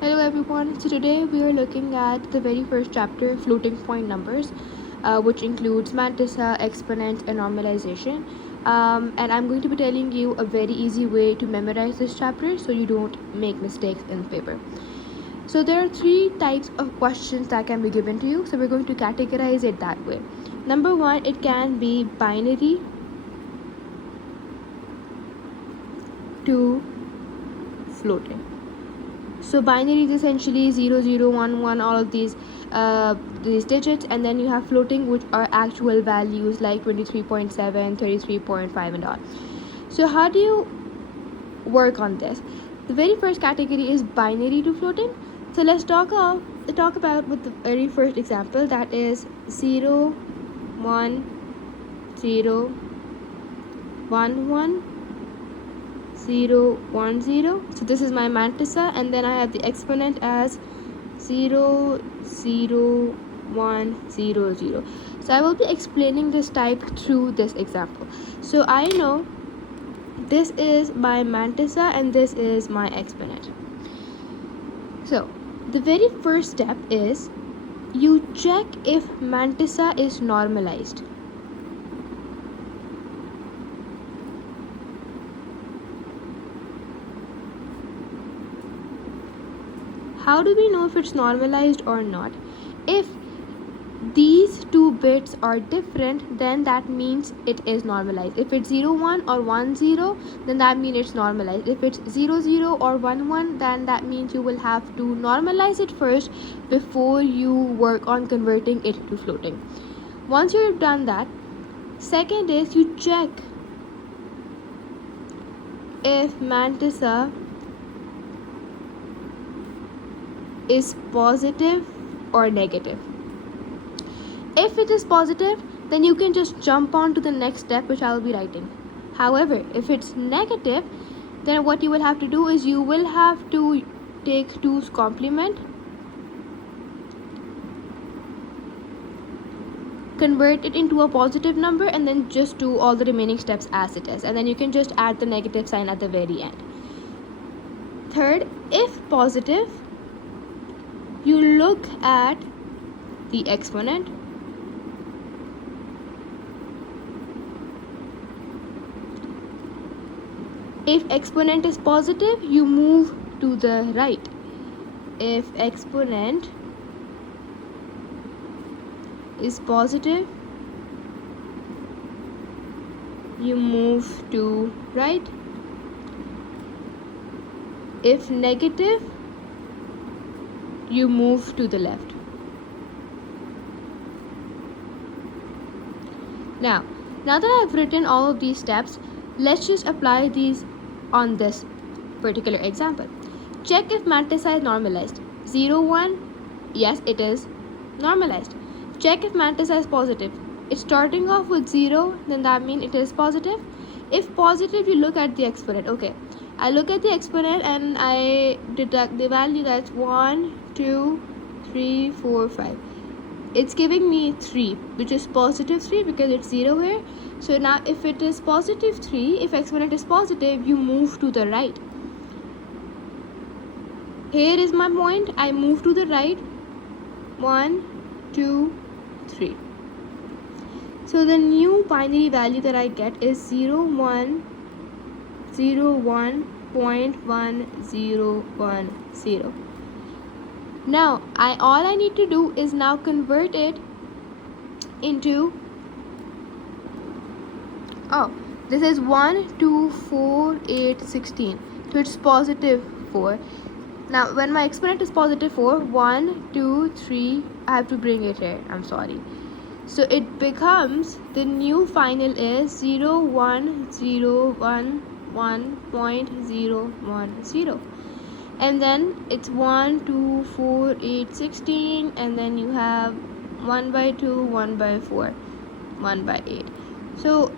Hello everyone. So today we are looking at the very first chapter, floating point numbers, which includes mantissa, exponents, and normalization. And I'm going to be telling you a very easy way to memorize this chapter so you don't make mistakes in the paper. So there are three types of questions that can be given to you. So we're going to categorize it that way. Number one, it can be binary to floating. So binary is essentially 0, 0, 1, 1, all of these digits, and then you have floating, which are actual values like 23.7, 33.5, and all. So how do you work on this? The very first category is binary to floating. So let's talk about with the very first example, that is 0, 1, 0, 1, 1, 0, 1, 0. So this is my mantissa, and then I have the exponent as 0, 0, 1, 0, 0. So I will be explaining this type through this example. So I know this is my mantissa and this is my exponent. So the very first step is you check if mantissa is normalized. How do we know if it's normalized or not? If these two bits are different, then that means it is normalized. If it's 0, 1 or 1, 0, then that means it's normalized. If it's 0, 0 or 1, 1, then that means you will have to normalize it first before you work on converting it to floating. Once you've done that, second is you check if mantissa is positive or negative. If it is positive, then you can just jump on to the next step, which I will be writing. However, if it's negative, then what you will have to do is you will have to take 2's complement, convert it into a positive number, and then just do all the remaining steps as it is, and then you can just add the negative sign at the very end. Third, if positive, you look at the exponent. If exponent is positive, you move to the right. If exponent is positive, you move to right. If negative, you move to the left. Now that I've written all of these steps, let's just apply these on this particular example. Check if mantissa is normalized. 0, 1, yes, it is normalized. Check if mantissa is positive. It's starting off with 0, then that means it is positive. If positive, you look at the exponent. Okay, I look at the exponent and I deduct the value. That's 1, 2, 3, 4, 5. It's giving me 3, which is positive 3 because it's 0 here. So now if it is positive 3, if exponent is positive, you move to the right. Here is my point. I move to the right. 1, 2, 3. So the new binary value that I get is 0, 1, 0, 1.1010. Now all I need to do is now convert it into, this is 1, 2, 4, 8, 16. So it's positive 4. Now when my exponent is positive 4, 1, 2, 3, I have to bring it here. I'm sorry. So it becomes, the new final is 0, 1, 0, 1, 1.010. And then it's 1, 2, 4, 8, 16, and then you have 1 by 2, 1 by 4, 1 by 8. So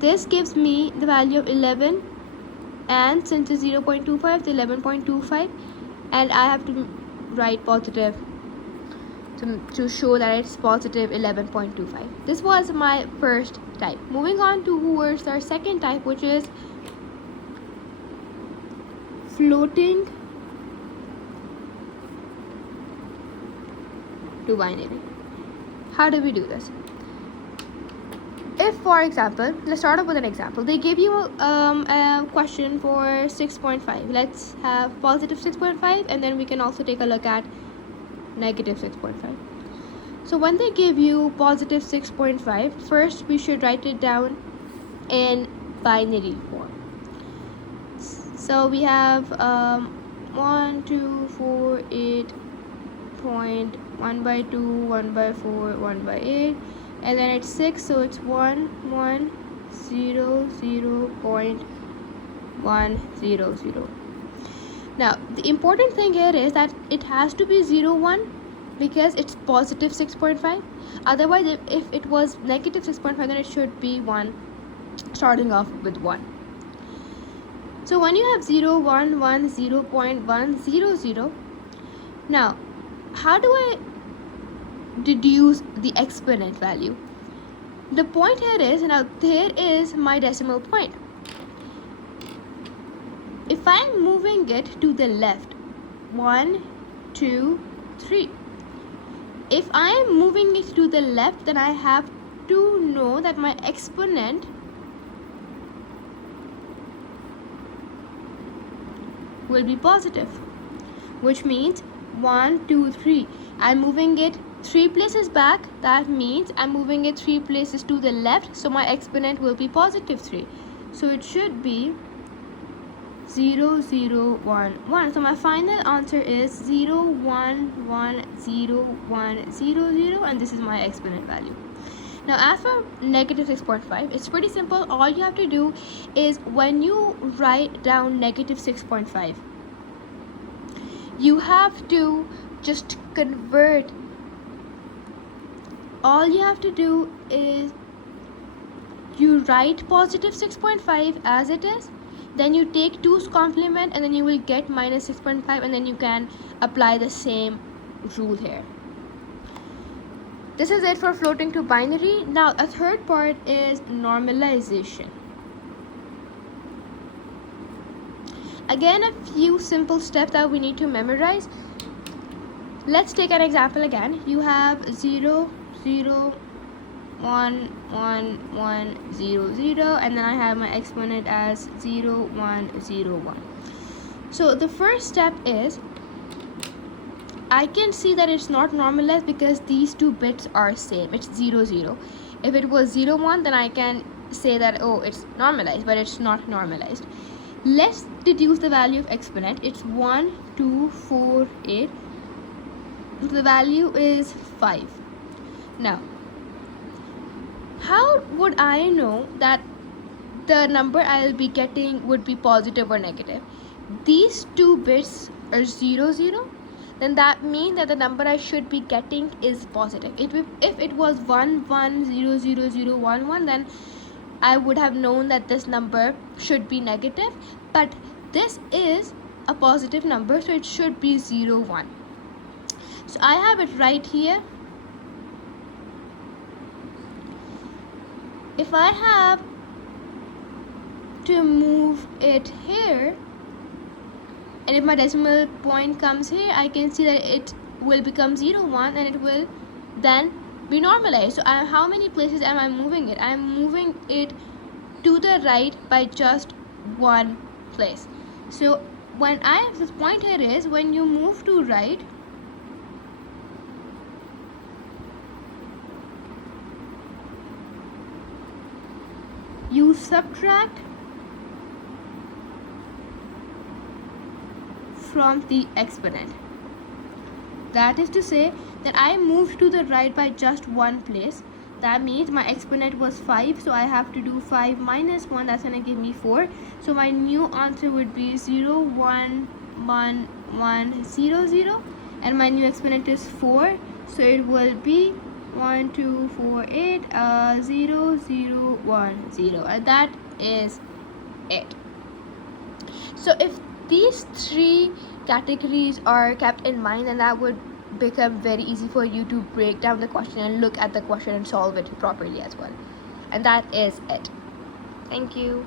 this gives me the value of 11, and since it's 0.25, it's 11.25, and I have to write positive to show that it's positive 11.25. This was my first type. Moving on towards our second type, which is floating to binary. How do we do this? If, for example, let's start off with an example. They give you a question for 6.5. Let's have positive 6.5, and then we can also take a look at negative 6.5. So when they give you positive 6.5, first we should write it down in binary form. So we have 1, 2, 4, 8 point 1 by 2, 1 by 4, 1 by 8, and then it's 6, so it's 1, 1, 0, 0.100. Now the important thing here is that it has to be 0, 1 because it's positive 6.5. Otherwise, if it was negative 6.5, then it should be 1, starting off with 1. So when you have 0, 1, 1, 0.100, now how do I deduce the exponent value? The point here is, now here is my decimal point. If I'm moving it to the left, 1, 2, 3. If I am moving it to the left, then I have to know that my exponent will be positive, which means 1, 2, 3. I'm moving it 3 places back. That means I'm moving it 3 places to the left, so my exponent will be positive 3. So it should be 0, 0, 1, 1. So my final answer is 0, 1, 1, 0, 1, 0, 0, and this is my exponent value. Now as for negative 6.5, it's pretty simple. All you have to do is, when you write down negative 6.5, you have to just convert. All you have to do is you write positive 6.5 as it is, then you take 2's complement, and then you will get minus 6.5, and then you can apply the same rule here. This is it for floating to binary. Now a third part is normalization. Again, a few simple steps that we need to memorize. Let's take an example again. You have 0, 0, 1, 1, 1, 0, 0, and then I have my exponent as 0, 1, 0, 1. So the first step is, I can see that it's not normalized because these 2 bits are same. It's 0, 0. If it was 0, 1, then I can say that, oh, it's normalized, but it's not normalized. Let's deduce the value of exponent. It's 1, 2, 4, 8. The value is 5. Now, how would I know that the number I'll be getting would be positive or negative? These 2 bits are 0, 0. Then that means that the number I should be getting is positive. If it was 1, 1, 0, 0, 0, 1, 1, then I would have known that this number should be negative. But this is a positive number, so it should be 0, 1. So I have it right here. If I have to move it here, and if my decimal point comes here, I can see that it will become 0, 1, and it will then be normalized. So how many places am I moving it? I am moving it to the right by just 1 place. So when I have this point here is, when you move to right, you subtract from the exponent. That is to say that I moved to the right by just 1 place. That means my exponent was 5, so I have to do 5 minus 1. That's going to give me 4. So my new answer would be 0, 1, 1, 1, 0, 0, and my new exponent is 4, so it will be 1, 2, 4, 8, 0, 0, 1, 0, and that is it. So if these 3 categories are kept in mind, then that would become very easy for you to break down the question and look at the question and solve it properly as well. And that is it. Thank you.